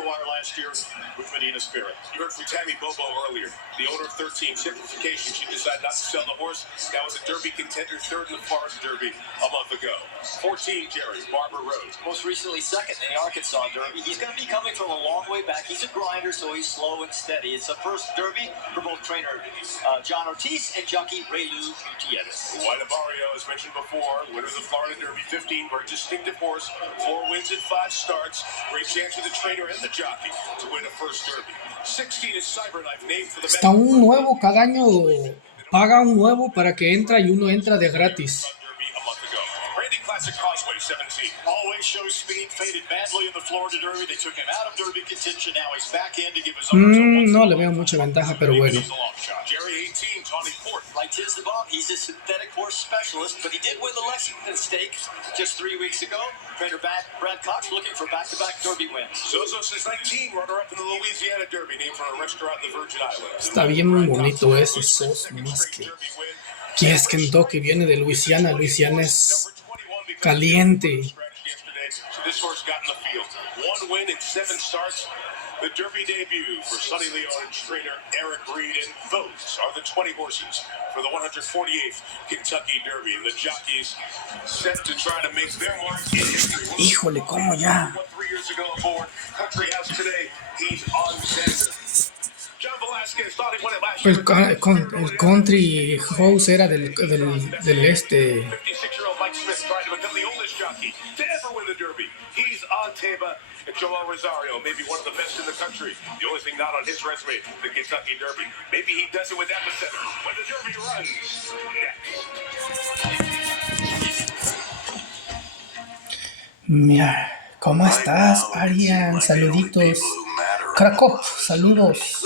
the wire last year with Medina Spirit. You heard from Tammy Bobo earlier, the owner of 13 Simplification. She decided not to sell the horse. That was a Derby contender, third in the Florida Derby a month ago. 14, Jerry, Barbara Rose. Most recently second in the Arkansas Derby. He's going to be coming from a long way back. He's a grinder, so he's slow and steady. It's the first Derby for both trainer John Ortiz and jockey Raylu Gutierrez. White Barrio, as mentioned before, winner of the Florida Derby, 15, very distinctive horse, 4 wins in 5 starts. Great chance for the trainer and the jockey to win a first Derby. 16 is Cyberknife, named for the... Está un nuevo, cada año paga un nuevo para que entra y uno entra de gratis. Classic Causeway, 17. Always shows speed, faded badly in the Florida Derby. They took him out of Derby contention. Now he's back in to give his own. No le veo mucha ventaja, pero bueno. Jerry 18, Tawny Port. Like Tiz the Bomb, he's a synthetic horse specialist, but he did win the Lexington Stakes just 3 weeks ago. Trainer Brad Cox looking for back-to-back Derby wins. Zozos is 19, runner-up in the Louisiana Derby, named for a restaurant in the Virgin Islands. Está bien bonito ese Sos, más que es Kentucky, viene de Luisiana. Luisiana es caliente. So this horse got in the field. 1 win in 7 starts. The Derby debut for Sonny Leon and trainer Eric Reed, and those are the 20 horses for the 148th Kentucky Derby. And the jockeys set to try to make their mark in history. Híjole, ¿cómo ya? 3 years ago aboard Country House today. He's on center. El Country House era del este. Joel Rosario, maybe one of the best in the country. The only thing not on his resume, the Kentucky Derby. Maybe he does it with Epicenter when the Derby runs next. Mira, ¿cómo estás, Arian? Saluditos. Krakow, saludos.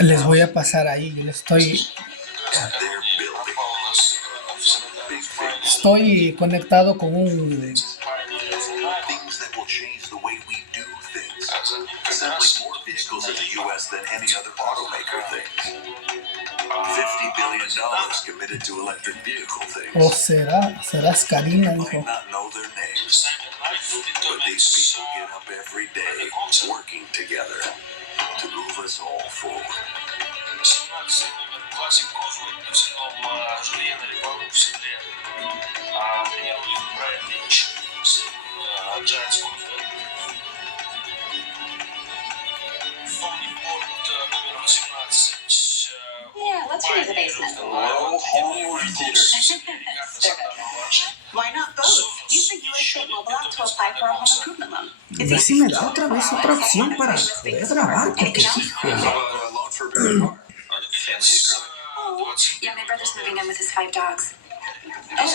Les voy a pasar ahí, yo estoy conectado con un o será Scarina, dijo. Yeah, let's use the basement. Why not both? Use the US State Mobile app to apply for a home improvement loan. Y si me da otra vez otra opción para poder grabar, porque Yeah, my brother's moving in with his 5 dogs. And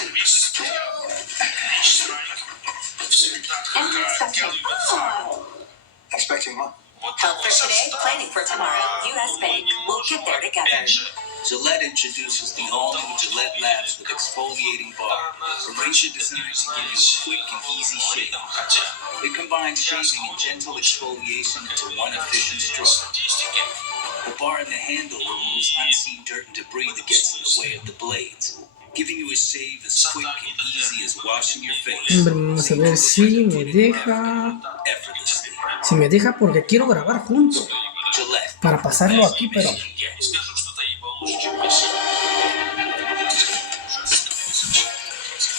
expecting. Expecting what? Help for today, planning for tomorrow. US Bank. We'll get there together. Gillette introduces the all-new Gillette Labs with exfoliating bar, a razor designed to give you a quick and easy shave. It combines shaving and gentle exfoliation into one efficient stroke. The bar and the handle removes unseen dirt and debris that gets in the way of the blades, giving you a shave as quick and easy as washing your face. Vamos a ver si me deja. Effortlessly. Si me deja, porque quiero grabar junto. Para pasarlo aquí, pero.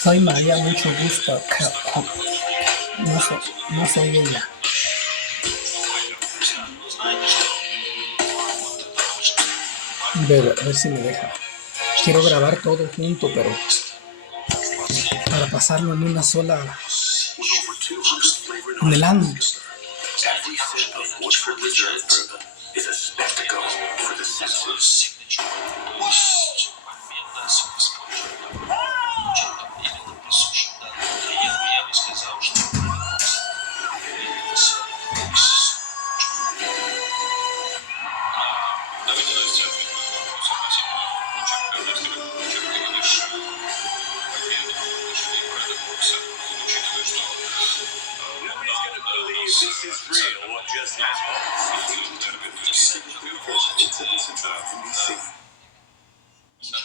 Soy María, mucho gusto. No soy ella. A ver si me deja. Quiero grabar todo junto, pero para pasarlo en una sola. En el ángulo.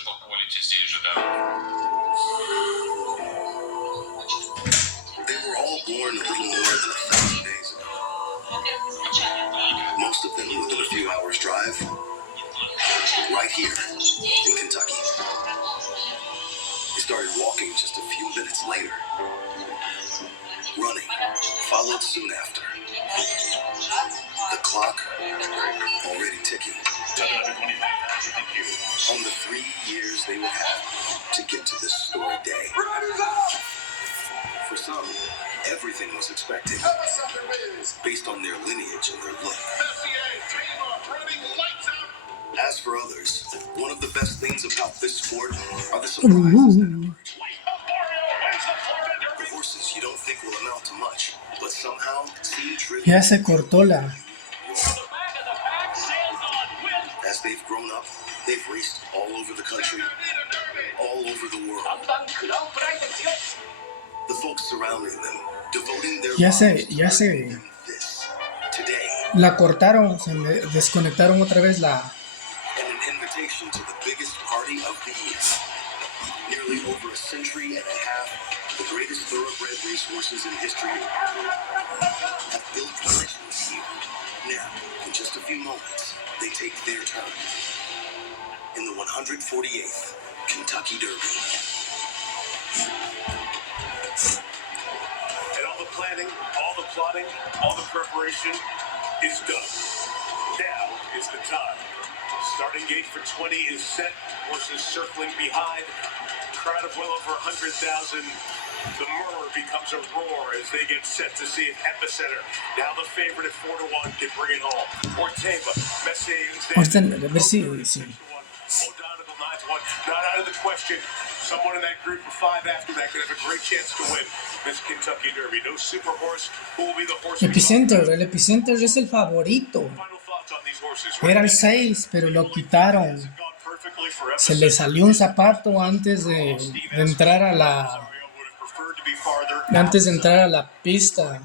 По поле здесь же They were all born a little more than 1,000 days ago. Most of them within a few hours' drive, right here in Kentucky. They started walking just a few minutes later. Running followed soon after. The clock already ticking. On the 3 years they would have to get to this story day. For some, everything was expected based on their lineage and their look. As for others, one of the best things about this sport are the surprises that emerge. The horses you don't think will amount to much, but somehow seem driven. Ya se cortó la... As they've grown up, they've raced all over the country, all over the world. The folks surrounding them, devoting their Ya lives se... to this. Today, La cortaron, se me desconectaron otra vez la... and an invitation to the biggest party of the year. Nearly over a century and a half, the greatest thoroughbred racehorses in history have built legends here. Now, in just a few moments, they take their turn in the 148th Kentucky Derby. And all the planning, all the plotting, all the preparation is done. Now is the time. Starting gate for 20 is set. Horses circling behind. Crowd of well over 100,000. The murmur becomes a roar as they get set to see if Epicenter, now the favorite at 4-1, can bring it home. Ortega, Messier, Ahorita, a ver si... O'Donegal 9-1. Not out of the question. Someone in that group of 5 after that could have a great chance to win this Kentucky Derby. No super horse. Who will be the horse? Epicenter, el Epicenter es el favorito. Final thoughts on these horses. Era el 6, pero lo quitaron. Se le salió un zapato antes de entrar a la... Antes de entrar a la pista.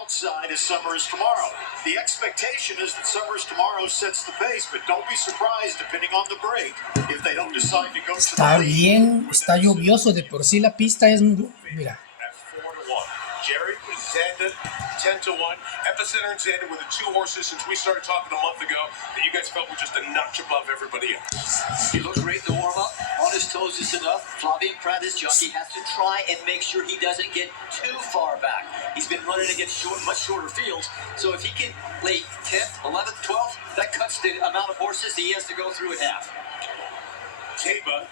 Outside as Summers tomorrow. The expectation is that Summers tomorrow sets the pace, but don't be surprised depending on the break if they don't decide to go Está to the lead. bien, está lluvioso. De por sí la pista es... Mira, At 4-1. Jerry Zanda 10-1. Epicenter and Zanda were the 2 horses since we started talking a month ago that you guys felt were just a notch above everybody else. He looked great in the warm-up. On his toes is enough. Flavien Prat, his jockey, has to try and make sure he doesn't get too far back. He's been running against much shorter fields, so if he can lay 10th, 11th, 12th, that cuts the amount of horses he has to go through in half. Taba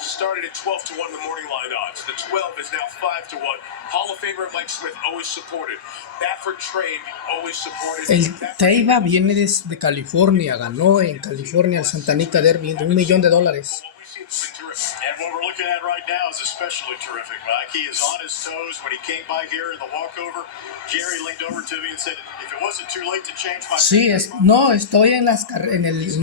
started at 12-1 in the morning line odds. The 12 is now 5-1. Hall of Famer Mike Smith always supported. Baffert Trade always supported. el Teiva viene de California. Ganó en California el Santa Anita Derby de $1 millón. What we've seen has been terrific. And what we're looking at right now is especially terrific, Mike. He is on his toes. When he came by here in the walkover, Jerry leaned over to me and said, if it wasn't too late to change my Sí, no, estoy en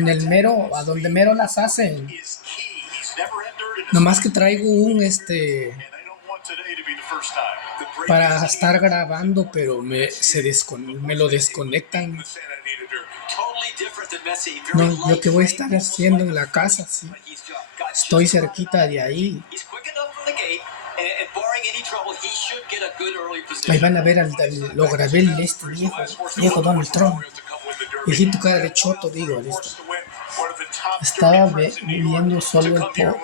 el mero, a donde mero las hacen. is key. He's never entered in his Nomás que traigo un and they don't want today to be the first time. The break para is estar grabando, pero me lo desconectan. the Santa Anita Derby. Totally different than Messi. No, Very yo light que voy a frame, estar haciendo en la casa, sí. but he's got Estoy just the right cerquita amount. de ahí. He's quick enough from the gate, and barring any trouble, he should get a good early Ahí position. van a ver lo grabé este viejo Donald Trump. Viejito cara de choto, digo. Estaba viendo solo el por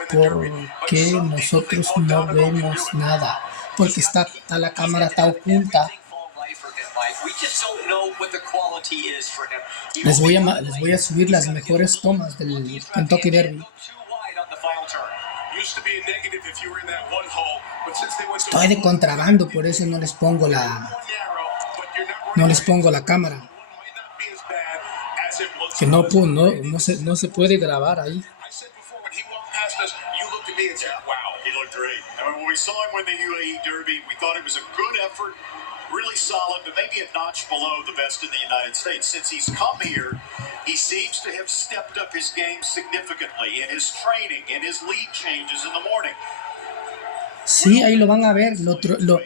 qué nosotros no vemos nada. Porque está la cámara está oculta. We just don't know what the quality is for him. He Les will voy a subir las mejores tomas del Kentucky Derby. go too wide on the final turn. Used to be a negative if you were in that one hole, but since they went to Estoy de contrabando, por eso no les pongo narrow, but you're not la cámara. might not be as bad as it was. Que no se puede grabar ahí. I said before when he walked past us, you looked at me and said, "Wow, He looked great. I mean, when we saw him win the UAE Derby, we thought it was a good effort, really solid, but maybe a notch below the best in the United States. Since he's come here, he seems to have stepped up his game significantly in his training, in his lead changes in the morning. Sí, ahí lo van a ver. Lo Better iba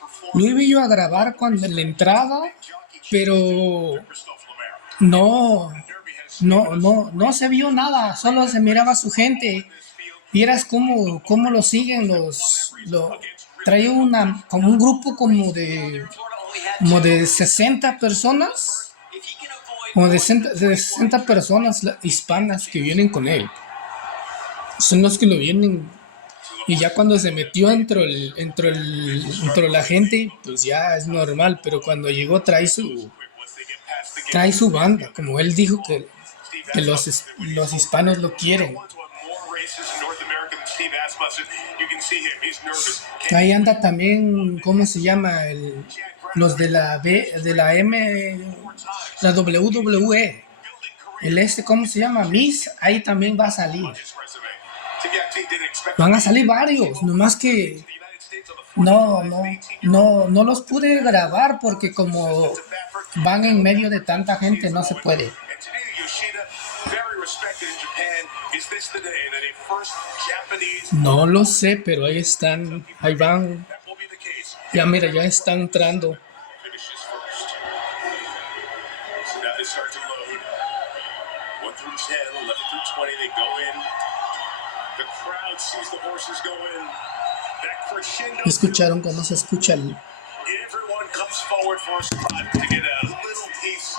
performance. yo a grabar cuando en la entrada, pero Christophe Lemaire. no se vio nada. Solo se miraba su gente. Vieras cómo lo siguen trae como un grupo como de 60 personas, como de 60 personas hispanas que vienen con él. Son los que lo vienen. Y ya cuando se metió dentro de la gente, pues ya es normal, pero cuando llegó trae su banda, como él dijo que los hispanos lo quieren. Ahí anda también, ¿cómo se llama? Los de de la la WWE. ¿Cómo se llama? Miss, ahí también va a salir. Van a salir varios, nomás que no los pude grabar porque como van en medio de tanta gente no se puede. No lo sé, pero ahí están, ahí van. Ya mira, ya están entrando. ¿Escucharon cómo se escucha Everyone comes forward for a spot to get a little piece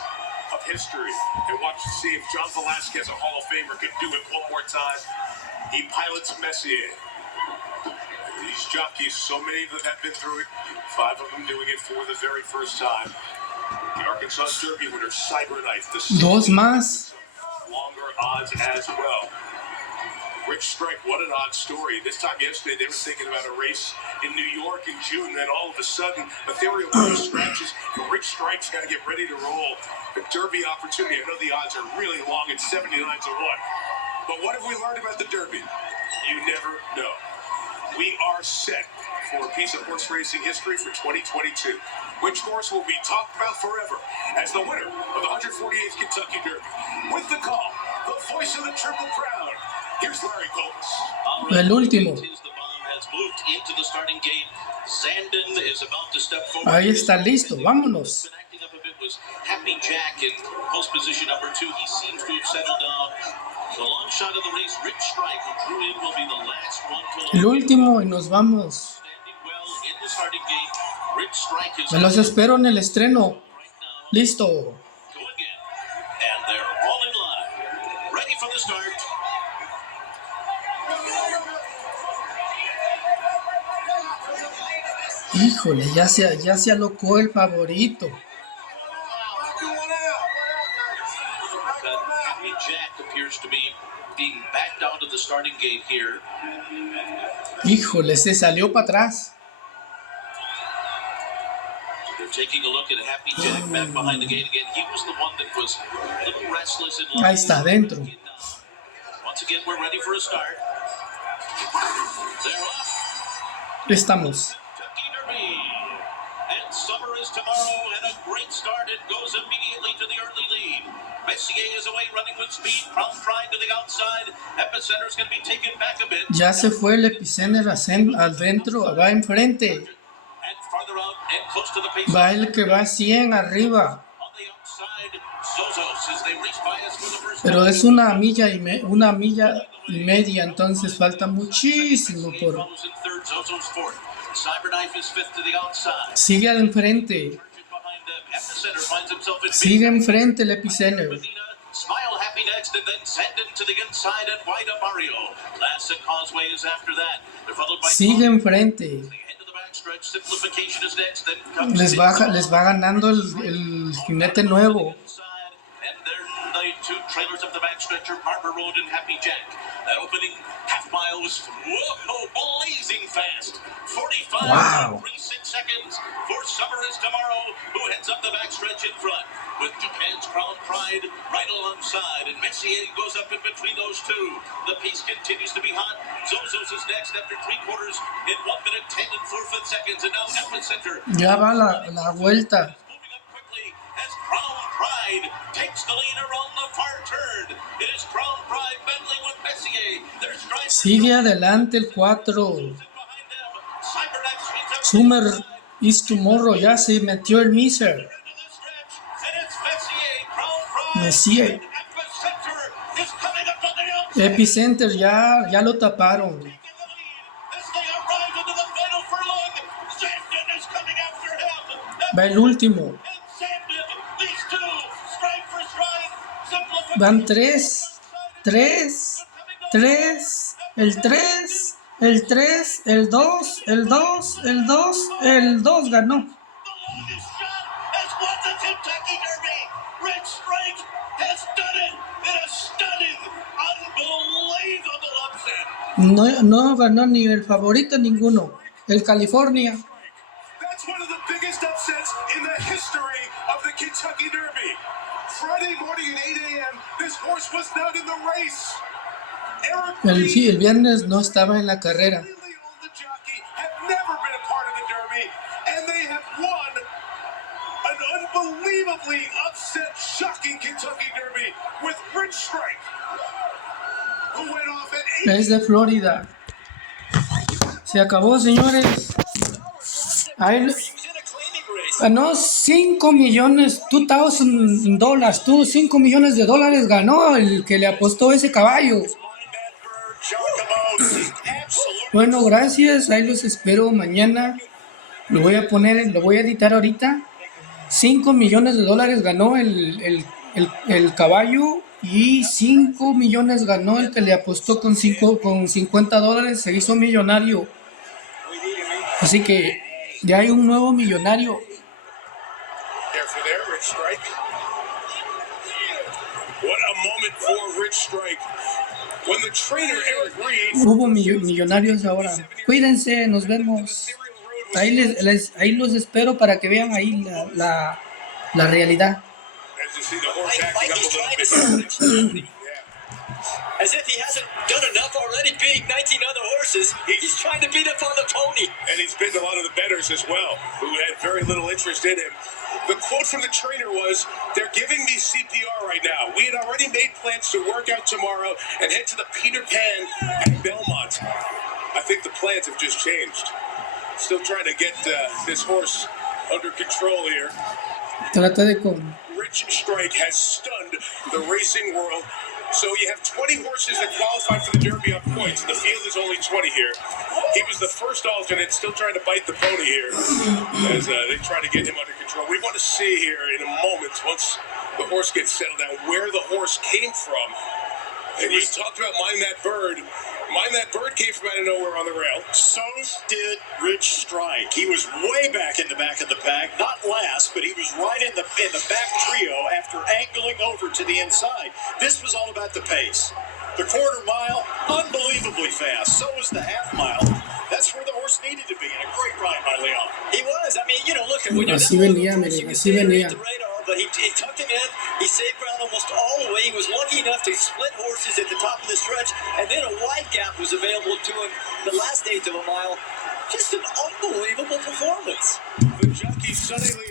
of history and watch to see if John Velasquez, a Hall of Famer, can do it one more time. He pilots Messier. These jockeys, so many of them have been through it. 5 of them doing it for the very first time. The Arkansas Derby winner, Cyberknife. Dos más. Longer odds as well. Rich Strike, what an odd story. This time yesterday, they were thinking about a race in New York in June. Then all of a sudden, Ethereal scratches. Rich Strike's got to get ready to roll. The Derby opportunity. I know the odds are really long at 79 to 1. But what have we learned about the Derby? You never know. We are set for a piece of horse racing history for 2022. Which horse will be talked about forever as the winner of the 148th Kentucky Derby? With the call, the voice of the Triple Crown. Here's Larry Coles. El último. Ahí está listo, vámonos. Happy Jack in post position number 2. He seems to have settled down. The long shot of the race, Rich Strike, who drew in, will be the last one to El último y nos vamos. Me los espero en el estreno. Listo. Go again. And they're all in line. Ready for the start. Híjole, ya se alocó el favorito. Happy Jack appears to be being backed out of the starting gate here. Híjole, se salió para atrás. They're taking a look at Happy Jack back behind the gate again. He was the one that was a little restless in line. Ahí está adentro. Once again, we're ready for a start. They're off. Estamos. Kentucky Derby. And summer is tomorrow, and a great start. It goes immediately to the early lead. Messier is away running with speed. Crown Pride to the outside. Epicenter is going to be taken back a bit. Ya se fue el Epicenter adentro, va enfrente. And farther out and close to the pace. Va el que va 100 arriba. On the outside, Zozos as they race by us for the first Pero es una milla y media, entonces falta muchísimo por. Cyberknife is fifth to the outside. Sigue al enfrente. Behind them, Epicenter finds himself in Sigue enfrente el Epicenter. Smile Happy next, and then Sandin to the inside and wide up Mario. Last Causeway is after that. They're followed by Sigue enfrente. the end of the backstretch. Simplification is next. Then comes Les va ganando el jinete nuevo. and then the two trailers of the backstretch are Barber Road and Happy Jack. That opening half mile was blazing fast. 45 Wow. 36 seconds for Summer is Tomorrow, who heads up the backstretch in front. With Japan's Crown Pride right alongside, and Messier goes up in between those two. The pace continues to be hot. Zozos is next after 3/4 in 1 minute 10 and 4/5 seconds, and now Epicenter Ya va la vuelta. moving up quickly as Crown Pride takes the lead around the far turn. It is Crown Pride battling with Messier. There's Stripe Sigue adelante el 4. behind them. Cyberknife swings up Summer is Tomorrow, ya se metió el Miser. into the stretch, and it's Messier. Crown Pride. Messier. Epicenter is coming up on the Epicenter ya lo taparon. As they arrive into the final furlong, Sandin is coming after him. Va el último. And Sandin, these two, stride for stride, simplification. Van 3, el 3, el 3, el 2, el 2, el 2, el 2 ganó. The longest shot has won the Kentucky Derby. Rich Strike has done it in a stunning, unbelievable upset. No ganó ni el favorito ninguno. El California. That's one of the biggest upsets in the history of the Kentucky Derby. Friday morning at 8 a.m., this horse was not in the race. Eric El viernes no estaba en la carrera. Reed, the jockey, have never been a part of the Derby, and they have won an unbelievably upset, shocking Kentucky Derby with Rich Strike, who went off at 8. Es de Florida. Se acabó, señores. Ahí He was in a claiming race. ganó 5 millones, $2,000. Tú, 5 millones de dólares ganó el que le apostó ese caballo. Bueno, gracias. Ahí los espero mañana. Lo voy a editar ahorita. 5 millones de dólares ganó el caballo y 5 millones ganó el que le apostó con $50. Se hizo millonario. Así que ya hay un nuevo millonario. Careful there, Rich Strike. What a moment for Rich Strike. When the trainer Eric Reed Hubo millonarios ahora. Cuídense, nos vemos. Ahí los espero para que vean ahí la realidad. as you see the horse acting up a He's trying to little bit. sell it. As if he hasn't done enough already beating 19 other horses. He's trying to beat up on the pony. And he's been to a lot of the bettors as well, who had very little interest in him. The quote from the trainer was, "They're giving me CPR right now. We had already made plans to work out tomorrow and head to the Peter Pan at Belmont." I think the plans have just changed. Still trying to get this horse under control here. Trata de Rich Strike has stunned the racing world. So you have 20 horses that qualify for the Derby on points. The field is only 20 here. He was the first alternate, still trying to bite the pony here as they try to get him under control. We want to see here in a moment, once the horse gets settled down, where the horse came from. And you talked about Mind That Bird. Mind That Bird came from out of nowhere on the rail. So did Rich Strike. He was way back in the back of the pack, not last, but he was right in the back trio after angling over to the inside. This was all about the pace. The quarter mile, unbelievably fast. So was the half mile. That's where the horse needed to be, and a great ride by Leon. He was. I mean, you know, look, when you're Así that venía, low, miren, you can así see it venía. underneath the radar, but he tucked him in. He saved ground almost all the way. He was lucky enough to split horses at the top of the stretch, and then a wide gap was available to him the last eighth of a mile. Just an unbelievable performance. The jockey Sonny Leon